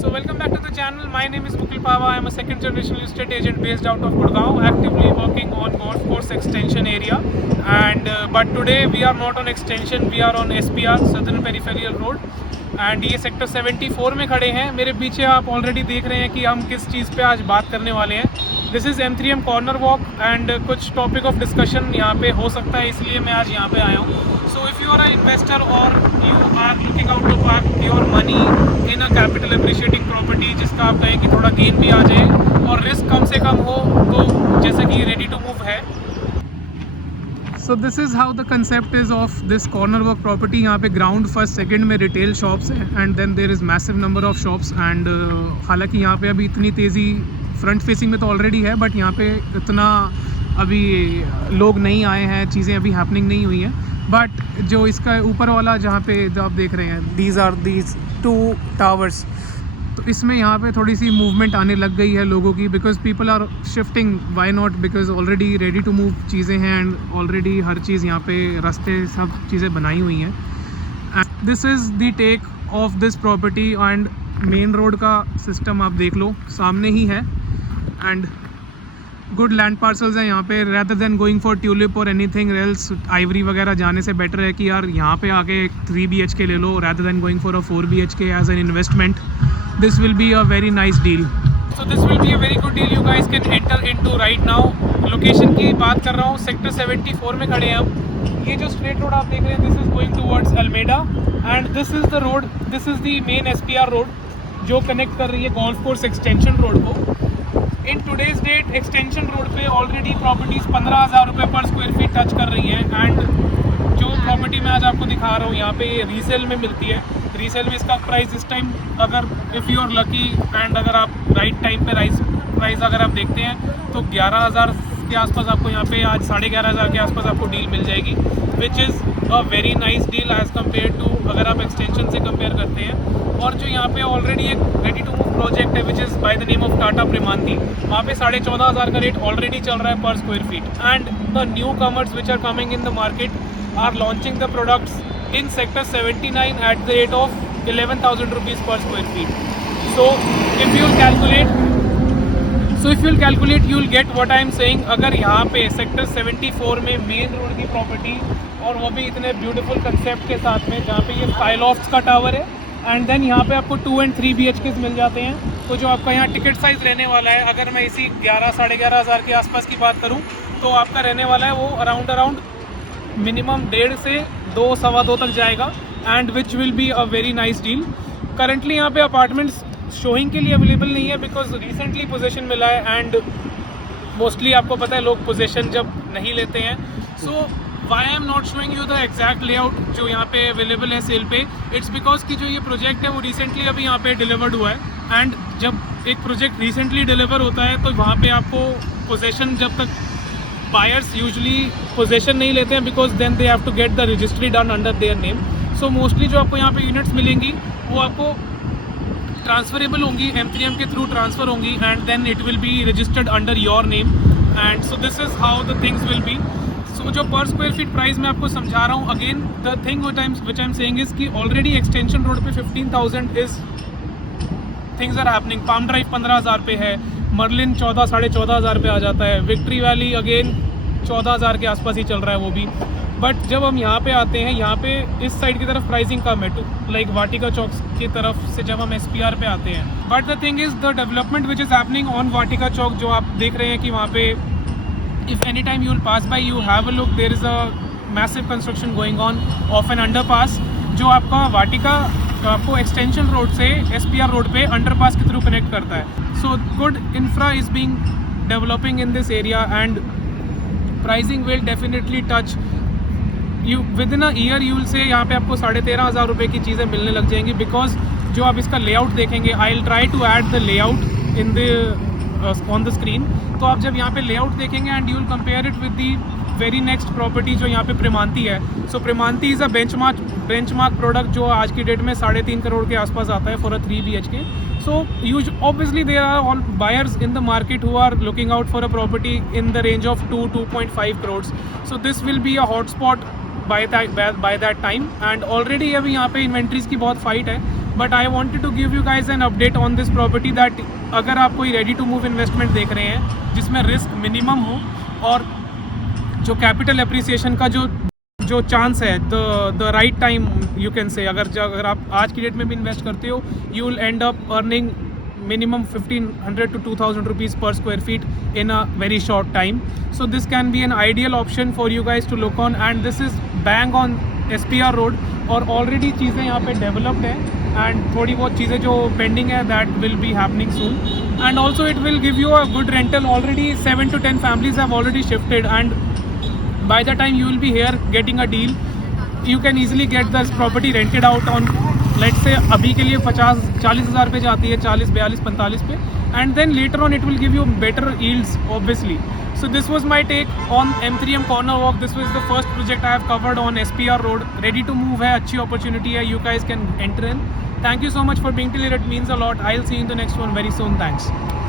So welcome back to the channel. My name is Mukul Pava. I am a second generation real estate agent based out of Gurgaon, actively working on golf course extension area. And but today we are not on extension, we are on SPR, Southern Peripheral Road. And ये sector 74 में खड़े हैं. मेरे पीछे आप already देख रहे हैं कि हम किस चीज़ पे आज बात करने वाले हैं. This is M3M corner walk and कुछ टॉपिक ऑफ डिस्कशन यहाँ पे हो सकता है, इसलिए मैं आज यहाँ पे आया हूँ. So if you are a investor or you are looking out to park your money in a capital appreciating property, जिसका आप कहें कि थोड़ा गेन भी आ जाए और रिस्क कम से कम हो, तो जैसे कि रेडी टू मूव है. So this is how the concept is of this corner work property. यहाँ पे ग्राउंड फर्स्ट सेकंड में रिटेल शॉप्स हैं and then there is massive number of shops. And हालांकि यहाँ पे अभी इतनी तेज़ी फ्रंट फेसिंग में तो ऑलरेडी है, बट यहाँ पे इतना अभी लोग नहीं आए हैं, चीज़ें अभी हैपनिंग नहीं हुई हैं. बट जो इसका ऊपर वाला जहाँ पे जो आप देख रहे हैं, दीज आर दीज 2 टावर्स, तो इसमें यहाँ पे थोड़ी सी मूवमेंट आने लग गई है लोगों की, because people are shifting. Why not, because already ready to move चीज़ें हैं एंड ऑलरेडी हर चीज़ यहाँ पे रास्ते सब चीज़ें बनाई हुई हैं. And this is the take of this property. And main road का सिस्टम आप देख लो, सामने ही है. एंड गुड लैंड पार्सल्स हैं यहाँ पे. Rather than going for tulip और एनीथिंग एल्स, आइवरी वगैरह जाने से बेटर है कि यार यहाँ पे आके 3 BHK ले लो, rather than going for a 4 BHK as an investment. This will be a very nice deal. So this will be a very good deal. You guys can enter into right now. Location की बात कर रहा हूँ, sector 74 में खड़े हैं हम. ये जो स्ट्रेट रोड आप देख रहे हैं, this is going towards Almeida and this is the road, this is the main SPR road जो कनेक्ट कर रही है गोल्फ कोर्स एक्सटेंशन रोड को. In today's date extension road पे ऑलरेडी प्रॉपर्टीज़ 15,000 रुपये पर स्क्वायर फीट टच कर रही हैं. एंड जो प्रॉपर्टी मैं आज आपको दिखा रहा हूँ यहाँ पे रीसेल में मिलती है. रीसेल में इसका प्राइस इस टाइम, अगर if you are lucky and अगर आप राइट टाइम पे प्राइस अगर आप देखते हैं तो 11,000 के आसपास आपको यहाँ पे आज 11,500 के आसपास आपको डील मिल जाएगी, which is a very nice deal as compare to अगर आप एक्सटेंशन से कंपेयर करते हैं. और जो यहाँ पे ऑलरेडी एक रेडी टू मूव प्रोजेक्ट है which is by the name of Tata Primanti, वहाँ पे 14,500 का रेट ऑलरेडी चल रहा है पर square feet. And the new comers which are coming in the market are launching the products in sector 79 at the rate of 11,000 rupees per square feet. So if you'll calculate you'll get what I am saying. अगर यहाँ पे sector 74 में main road की property और वो भी इतने beautiful concept के साथ में, जहाँ पे ये स्काईलॉफ्ट्स का टावर है एंड देन यहाँ पे आपको 2 and 3 BHKs मिल जाते हैं. तो जो आपका यहाँ टिकट साइज़ रहने वाला है, अगर मैं इसी 11,000-11,500 के आसपास की बात करूँ, तो आपका रहने वाला है वो अराउंड मिनिमम 1.5 से 2-2.25 तक जाएगा. And which will be a very nice deal. Currently यहाँ पे अपार्टमेंट्स शोइंग के लिए अवेलेबल नहीं है, बिकॉज रिसेंटली पोजीशन मिला है एंड मोस्टली आपको पता है लोग पोजीशन जब नहीं लेते हैं. So why I am not showing you the exact layout जो यहाँ पे अवेलेबल है सेल पे. इट्स बिकॉज कि जो ये प्रोजेक्ट है वो रिसेंटली अभी यहाँ पे डिलीवर्ड हुआ है. एंड जब एक प्रोजेक्ट रिसेंटली डिलीवर होता है तो वहाँ पे आपको पोजीशन, जब तक बायर्स यूजुअली पोजेशन नहीं लेते हैं, because then they have to get the registry done under their name. So mostly जो आपको यहाँ पे यूनिट्स मिलेंगी वो आपको ट्रांसफरेबल होंगी, M3M के थ्रू ट्रांसफ़र होंगी and then it will be registered under your name. And so this is how the things will be. So जो पर स्क्वायर फीट प्राइस मैं आपको समझा रहा हूँ, again the thing which I am saying is कि already extension road पे 15,000 is things are happening. Palm drive 15,000 पे है, मर्लिन 14,000-14,500 पे आ जाता है, विक्ट्री वैली अगेन 14,000 के आसपास ही चल रहा है वो भी. बट जब हम यहाँ पे आते हैं, यहाँ पे इस साइड की तरफ प्राइसिंग कम है, टू लाइक वाटिका चौक की तरफ से जब हम SPR पे आते हैं. But the thing is the development which is happening on Vatika Chowk, जो आप देख रहे हैं कि वहाँ पे if any time you will pass by you have a look, there is a massive construction going on of an underpass जो आपका वाटिका आपको एक्सटेंशन रोड से SPR रोड पे अंडरपास के थ्रू कनेक्ट करता है. So good infra is being developing in this area and pricing will definitely touch you within a year. You will say यहाँ पे आपको 13,500 रुपये की चीज़ें मिलने लग जाएंगी, बिकॉज जो आप इसका लेआउट देखेंगे, I will try to add the layout in the on the screen. तो आप जब यहाँ पे लेआउट देखेंगे and you will compare it with the very next property जो यहाँ पे प्रेमांती है. So Premanti is a benchmark product जो आज की डेट में 3.5 करोड़ के आसपास आता है for a 3 BHK. So obviously there are all buyers in the market who are looking out for a property in the range of 2.5 crores. So this will be a hotspot by that time. And already अभी यहाँ पे inventories की बहुत fight है. But I wanted to give you guys an update on this property that अगर आप कोई ready to move investment देख रहे हैं जिसमें रिस्क मिनिमम हो और जो कैपिटल अप्रिसिएशन का जो चांस है, the right time you can say, अगर आप आज की डेट में भी इन्वेस्ट करते हो you will and up earning minimum 1500 to 2000 rupees per square feet in a very short time. So this can be an ideal option for you guys to look on, and this is bang on SPR road और already चीज़ें यहाँ पे developed है and थोड़ी बहुत चीज़ें जो pending है that will be happening soon, and also it will give you a good rental. Already 7 to 10 families have already shifted, and by the time you will be here getting a deal you can easily get this property rented out on let's say अभी के लिए 50-40 हज़ार पे जाती है, 40-42-45 पे, and then later on it will give you better yields obviously. So this was my take on M3M corner walk. This was the first project I have covered on SPR road. Ready to move है, अच्छी opportunity है, you guys can enter in. Thank you so much for being till here, it means a lot. I will see you in the next one very soon. Thanks.